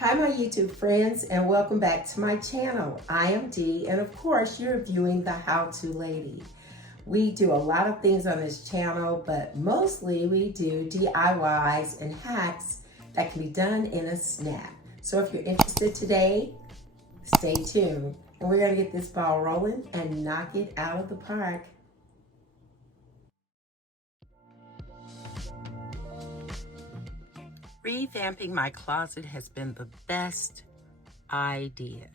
Hi my YouTube friends, and welcome back to my channel. I am Dee, and of course you're viewing the How To Lady. We do a lot of things on this channel, but mostly we do DIYs and hacks that can be done in a snap. So if you're interested today, stay tuned, and we're gonna get this ball rolling and knock it out of the park. Revamping my closet has been the best idea.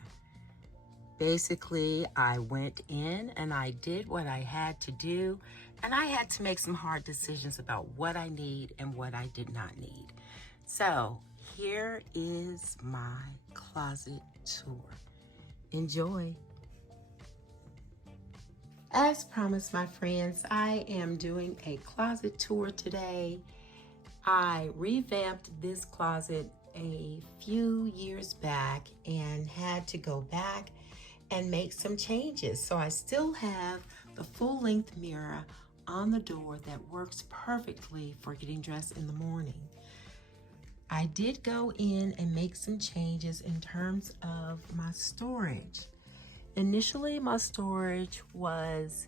Basically, I went in and I did what I had to do, and I had to make some hard decisions about what I need and what I did not need. So here is my closet tour. Enjoy. As promised, my friends, I am doing a closet tour today. I revamped this closet a few years back and had to go back and make some changes. So I still have the full-length mirror on the door that works perfectly for getting dressed in the morning. I did go in and make some changes in terms of my storage. Initially, my storage was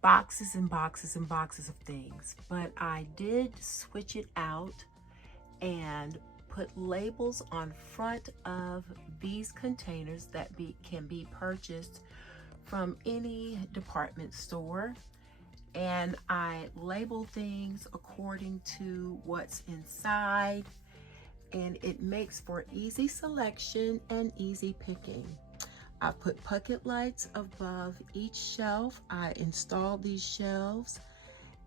boxes and boxes and boxes of things, but I did switch it out and put labels on front of these containers that can be purchased from any department store, and I label things according to what's inside, and it makes for easy selection and easy picking. I put pocket lights above each shelf. I installed these shelves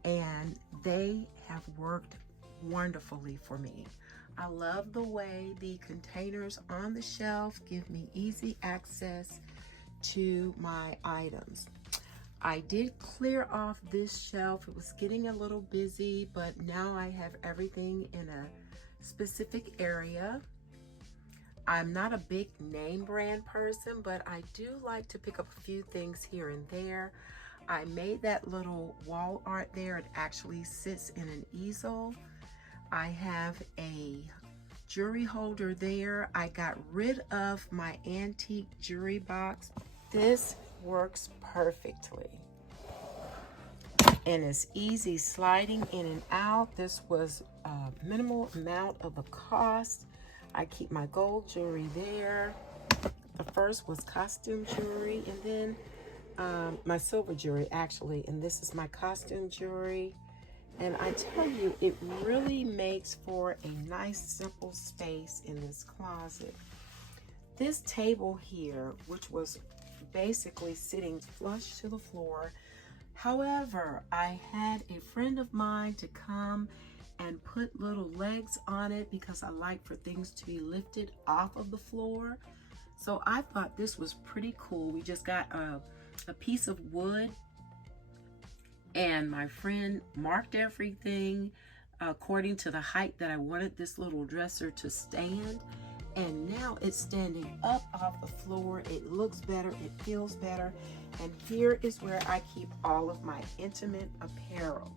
and they have worked wonderfully for me. I love the way the containers on the shelf give me easy access to my items. I did clear off this shelf. It was getting a little busy, but now I have everything in a specific area. I'm not a big name brand person, but I do like to pick up a few things here and there. I made that little wall art there. It actually sits in an easel. I have a jewelry holder there. I got rid of my antique jewelry box. This works perfectly. And it's easy sliding in and out. This was a minimal amount of the cost. I keep my gold jewelry there. The first was costume jewelry, and then my silver jewelry actually, and this is my costume jewelry. And I tell you, it really makes for a nice simple space in this closet. This table here, which was basically sitting flush to the floor, however, I had a friend of mine to come and put little legs on it because I like for things to be lifted off of the floor. So I thought this was pretty cool. We just got a piece of wood, and my friend marked everything according to the height that I wanted this little dresser to stand. And now it's standing up off the floor. It looks better, it feels better. And here is where I keep all of my intimate apparel.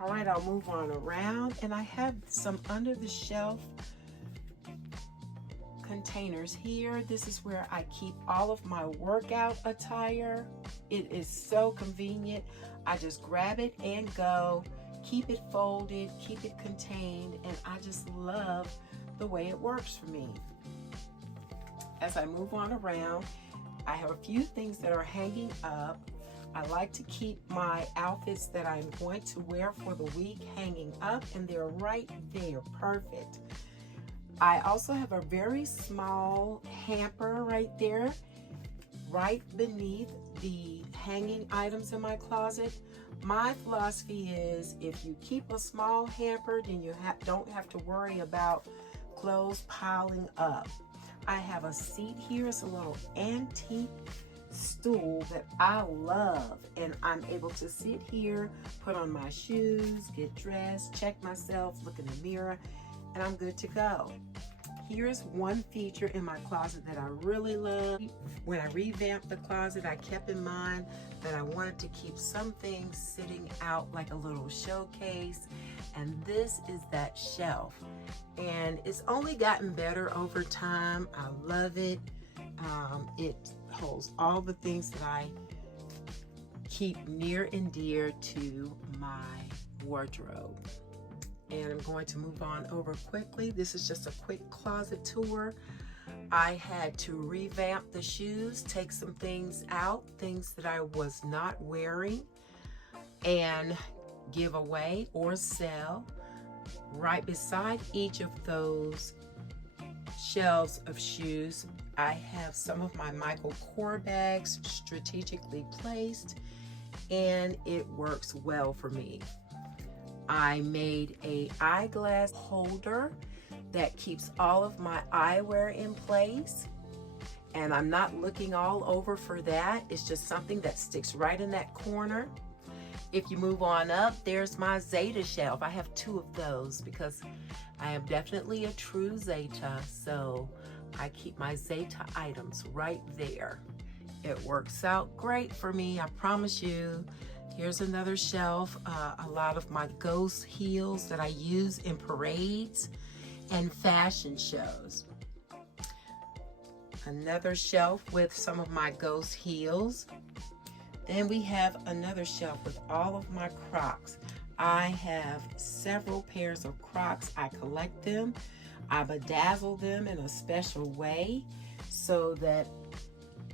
All right, I'll move on around, and I have some under the shelf containers here. This is where I keep all of my workout attire. It is so convenient. I just grab it and go, keep it folded, keep it contained, and I just love the way it works for me. As I move on around, I have a few things that are hanging up. I like to keep my outfits that I'm going to wear for the week hanging up, and they're right there, perfect. I also have a very small hamper right there, right beneath the hanging items in my closet. My philosophy is if you keep a small hamper, then you don't have to worry about clothes piling up. I have a seat here. It's a little antique stool that I love, and I'm able to sit here, put on my shoes, get dressed, check myself, look in the mirror, and I'm good to go. Here's one feature in my closet that I really love. When I revamped the closet, I kept in mind that I wanted to keep some things sitting out like a little showcase, and this is that shelf. and it's only gotten better over time. I love it. It holds all the things that I keep near and dear to my wardrobe. And I'm going to move on over quickly. This is just a quick closet tour. I had to revamp the shoes, take some things out, things that I was not wearing, and give away or sell. Right beside each of those shelves of shoes, I have some of my Michael Kors bags strategically placed, and it works well for me. I made a eyeglass holder that keeps all of my eyewear in place, and I'm not looking all over for that. It's just something that sticks right in that corner. If you move on up, there's my Zeta shelf. I have 2 of those because I am definitely a true Zeta, so I keep my Zeta items right there. It works out great for me, I promise you. Here's another shelf, a lot of my ghost heels that I use in parades and fashion shows. Another shelf with some of my ghost heels. Then we have another shelf with all of my Crocs. I have several pairs of Crocs. I collect them. I bedazzle them in a special way so that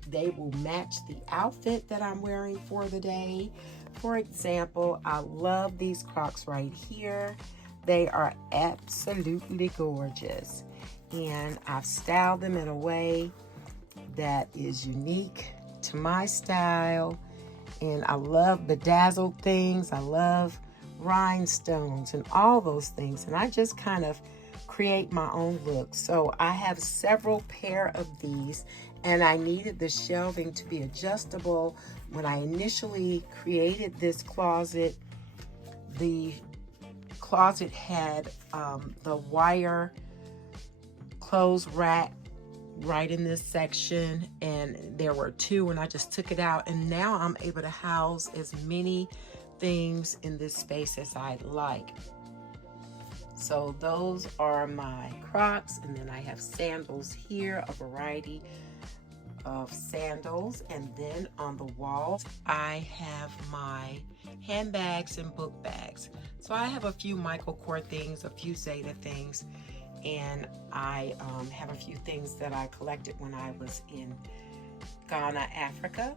they will match the outfit that I'm wearing for the day. For example, I love these Crocs right here. They are absolutely gorgeous, and I've styled them in a way that is unique to my style. And I love bedazzled things. I love rhinestones and all those things, and I just kind of create my own look. So I have several pair of these, and I needed the shelving to be adjustable. When I initially created this closet, the closet had the wire clothes rack right in this section, and there were 2, and I just took it out, and now I'm able to house as many things in this space as I'd like. So those are my Crocs, and then I have sandals here, a variety of sandals. And then on the wall I have my handbags and book bags. So I have a few Michael Kors things, a few Zeta things, and I have a few things that I collected when I was in Ghana, Africa.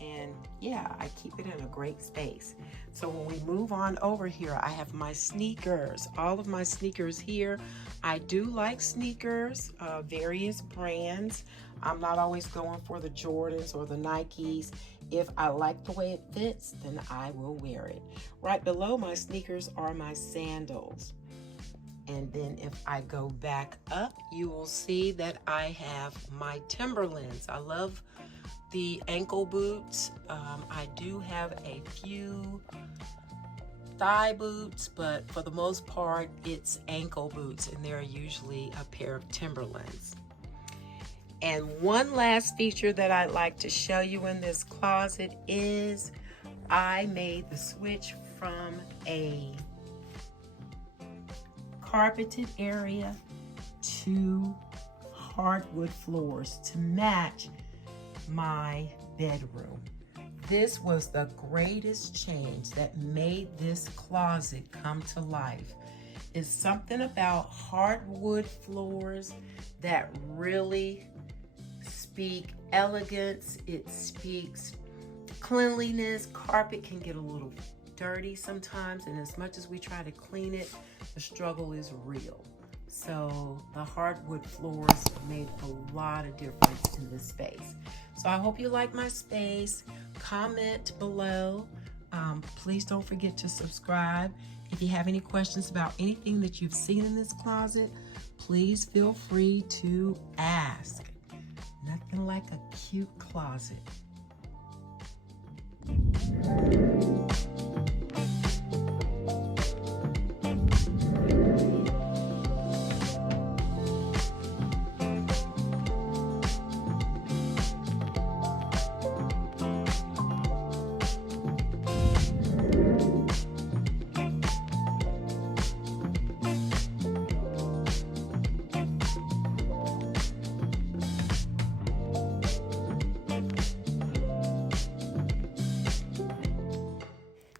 And yeah, I keep it in a great space. So when we move on over here, I have my sneakers, all of my sneakers here. I do like sneakers, various brands. I'm not always going for the Jordans or the Nikes. If I like the way it fits, then I will wear it. Right below my sneakers are my sandals. And then if I go back up, you will see that I have my Timberlands. I love the ankle boots. I do have a few thigh boots, but for the most part, it's ankle boots, and they're usually a pair of Timberlands. And one last feature that I'd like to show you in this closet is I made the switch from a carpeted area to hardwood floors to match my bedroom. This was the greatest change that made this closet come to life. It's something about hardwood floors that really speak elegance. It speaks cleanliness. Carpet can get a little dirty sometimes, and as much as we try to clean it, the struggle is real. So the hardwood floors made a lot of difference in this space. So I hope you like my space. Comment below. Please don't forget to subscribe. If you have any questions about anything that you've seen in this closet, please feel free to ask. Nothing like a cute closet.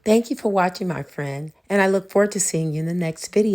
Thank you for watching, my friend, and I look forward to seeing you in the next video.